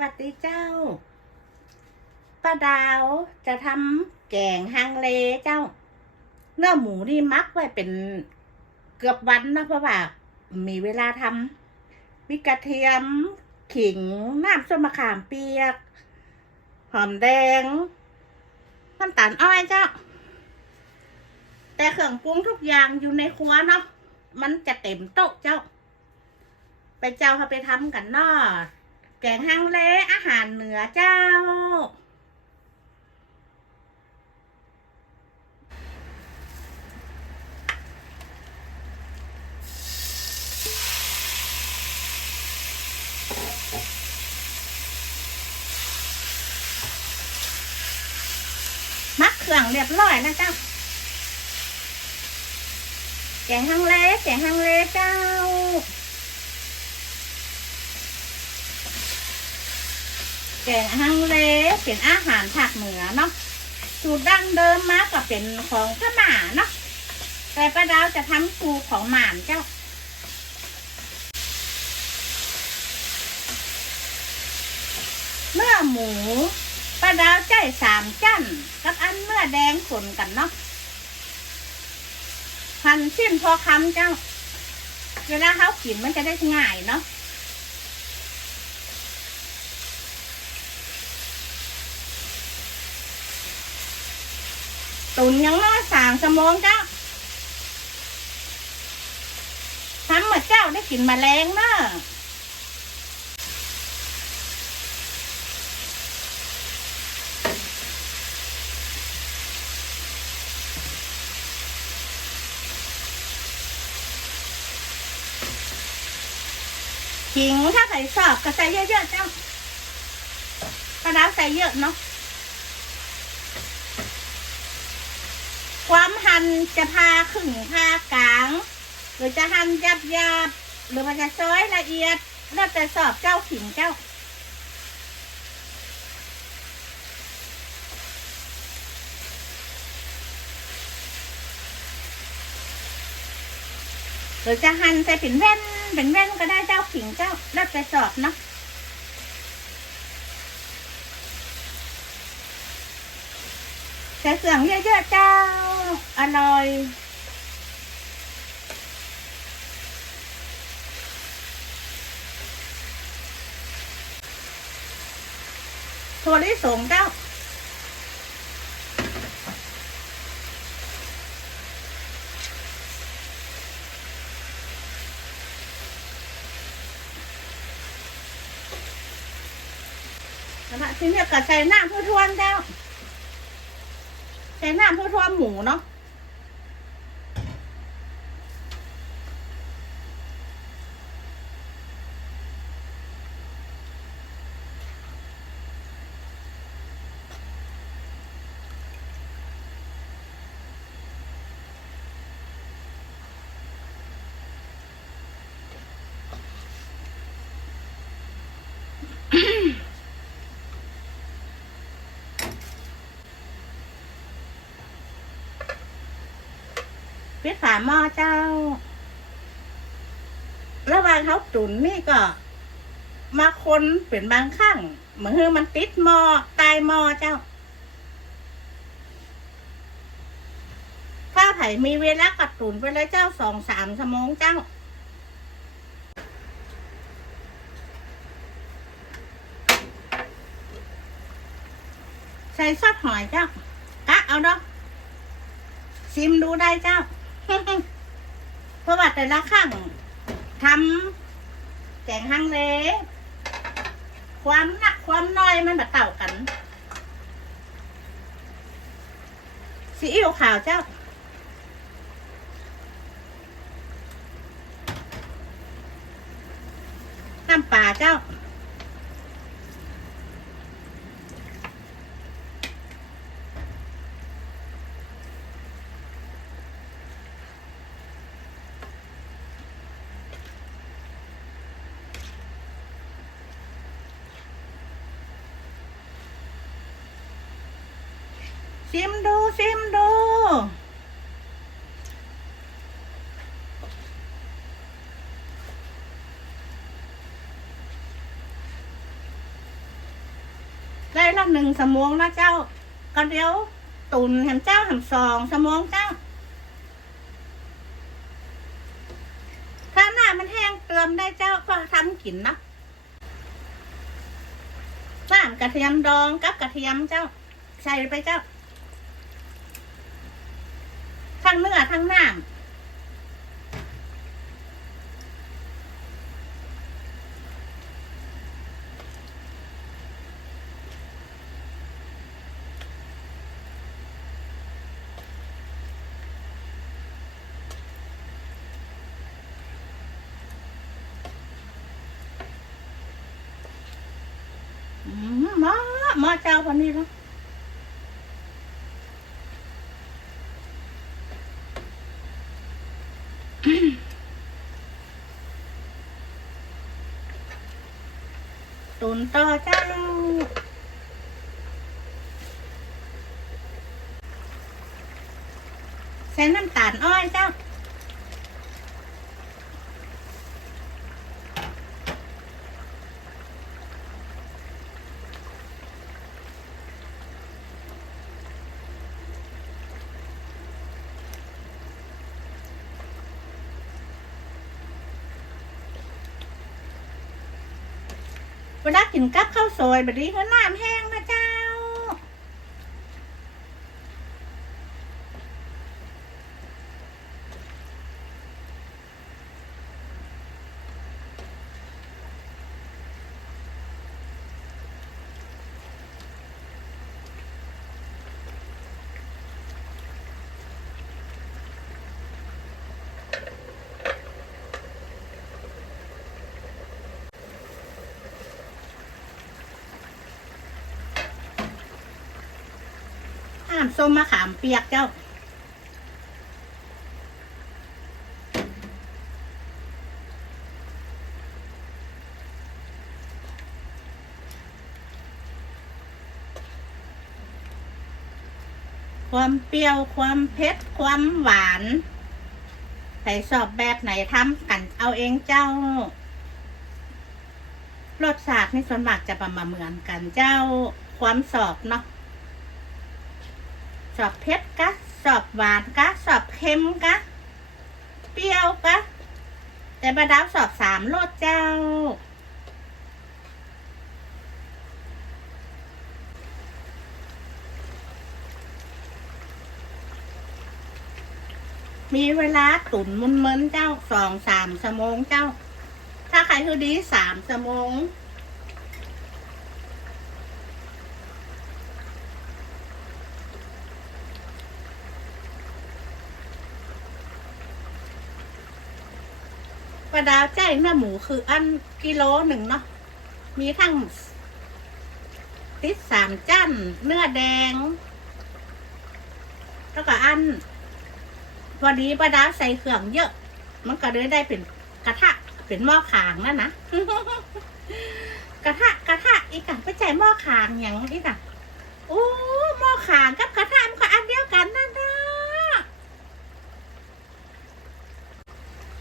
วัสดีเจ้าป้าดาวจะทำแกงฮังเลเจ้า เนื้อหมูนี่มักไว้เป็นเกือบวันนะเพราะว่ามีเวลาทำมีกระเทียม ขิง น้ำส้มมะขามเปียก หอมแดงน้ำตาลอ้อยเจ้า แต่เครื่องปรุงทุกอย่างอยู่ในครัวเนาะมันจะเต็มโต๊ะเจ้า ไปเจ้าเขาไปทำกันเนาะ แกงฮังเลอาหารเหนือเจ้า มักเครื่องเรียบร้อยนะเจ้า แกงฮังเลแกงฮังเลเจ้า กงฮังเลเป็นอาหารภาคเหนือเนาะสูตรดั้งเดิมมาก็เป็นของพม่าเนาะแต่ป้าดาวจะทำสูตรของหมานเจ้าเนื้อหมูป้าดาวใจสามจั่นกับอันเนื้อแดงขนกันเนาะหั่นชิ้นพอคำเจ้า เวลาเขากินมันจะได้ง่ายเนาะ ตุนยังน้อยสามชั่วโมงเจ้าทำเหมือนเจ้าได้กลินแมลงเนอะขิงถ้าใส่ชอบก็ใส่เยอะๆเจ้า กระดาษใส่เยอะเนาะ ความหั่นจะพาขึงพากลาง หรือจะหั่นยับยับหรือมันจะซอยละเอียดแล้วแต่สอบเจ้าขิงเจ้า หรือจะหั่นใส่เป็นแว่นเป็นแว่นก็ได้เจ้าขิงเจ้าแล้วแต่สอบเนาะใส่เครื่องเยอะๆเจ้า อร่อยถั่วลิสงเจ้านะคะ ทีนี้ก็ใส่น้ำทั่วๆหมูเนาะ ปิดฝาหม้อเจ้า ระหว่างเขาตุ๋นนี่ก็ มาคนเป็นบางครั้งเหมือนมันติดหม้อตายหม้อเจ้า ถ้าไผ่มีเวลากัดตุ๋นไปเลยเจ้าสองสามชั่วโมงเจ้าใส่ซอสหอยเจ้ากะเอาเนาะชิมดูได้เจ้า เพราะว่าแต่ละครั้งทำแกงฮังเล ความหนักความน้อยมันแบบเต่ากันซีอิ๊วขาวเจ้า น้ำปลาเจ้า ชิมดูชิมดู ได้ละหนึ่งสมองนะเจ้า ก็เดี๋ยวตุนแหมเจ้าแหมสองสมองเจ้า ถ้าหน้ามันแห้งเติมได้เจ้าก็ทำกินนะน้ำกระเทียมดองกับกระเทียมเจ้า ใส่ไปเจ้า ทั้งเนื้อทั้งน้ำมาหมาเจ้าคนนี้เนาะ ต่อจ้าใส่น้ำตาลอ้อยเจ้า เวลากินกับข้าวซอยแบบนี้ก็น้ำแห้งนะ เจ้าห้ามส้มมะขามเปียกเจ้า ความเปรี้ยวความเผ็ดความหวานใส่สอบแบบไหนทำกันเอาเองเจ้ารสชาติในส่วนมากจะประมาณเหมือนกันเจ้าความสอบเนาะ อบเผ็ดกะสอบหวานกะสอบเค็มกะเปรี้ยวกะแต่บาดาสอบสามรสเจ้า มีเวลาตุนมุนเมินเจ้าสองสามชั่วโมงเจ้า ถ้าใครคือดีสามชั่วโมง ปลาดาวใจเนื้อหมูคืออันกิโลหนึ่งเนาะ มีทั้งติดสามจันเนื้อแดง แล้วก็อันพอดีปลาดาวใส่เครื่องเยอะ มันก็เลยได้เป็นกระทะ เป็นหม้อขางนั่นนะกระทะกระทะอีกอะไปใจหม้อขางอย่างอีกอะโอ้หม้อขางกับกระทะมันก็อันเดียวกันนั่นนะ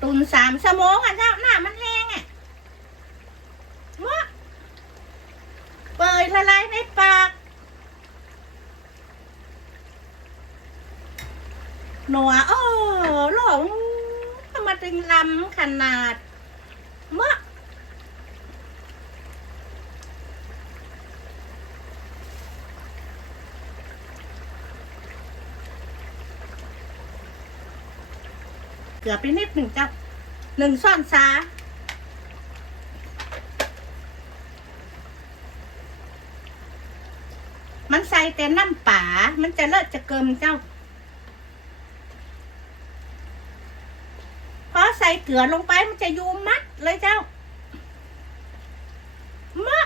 ตุนสามสมองอะเจ้าหน้ามันแห้งอะมะเปิดละลายในปากหนัวโอ้หลงทำไมาถึงลำขนาดมะ เกลือไปนิดหนึ่งเจ้าหนึ่งซ่อนซามันใส่แต่น้ำป่า มันจะเลอะจะเกิมเจ้า พอใส่เกลือลงไปมันจะยูมัดเลยเจ้ามะ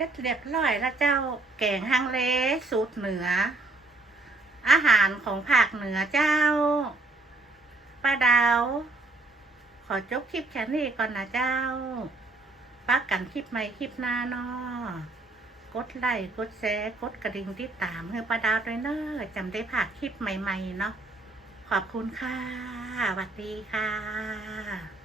เสร็จเรียบร้อยแล้วเจ้าแกงฮังเลสูตรเหนือ อาหารของภาคเหนือเจ้าป้าดาว ขอจบคลิปแค่นี้ก่อนนะเจ้าปักกันคลิปใหม่คลิปหน้าเนาะกดไลค์กดแชร์กดกระดิ่งติดตามเพื่อประดาวด้วยเนอะจำได้ผ่าคลิปใหม่ ๆ เนาะขอบคุณค่ะสวัสดีค่ะ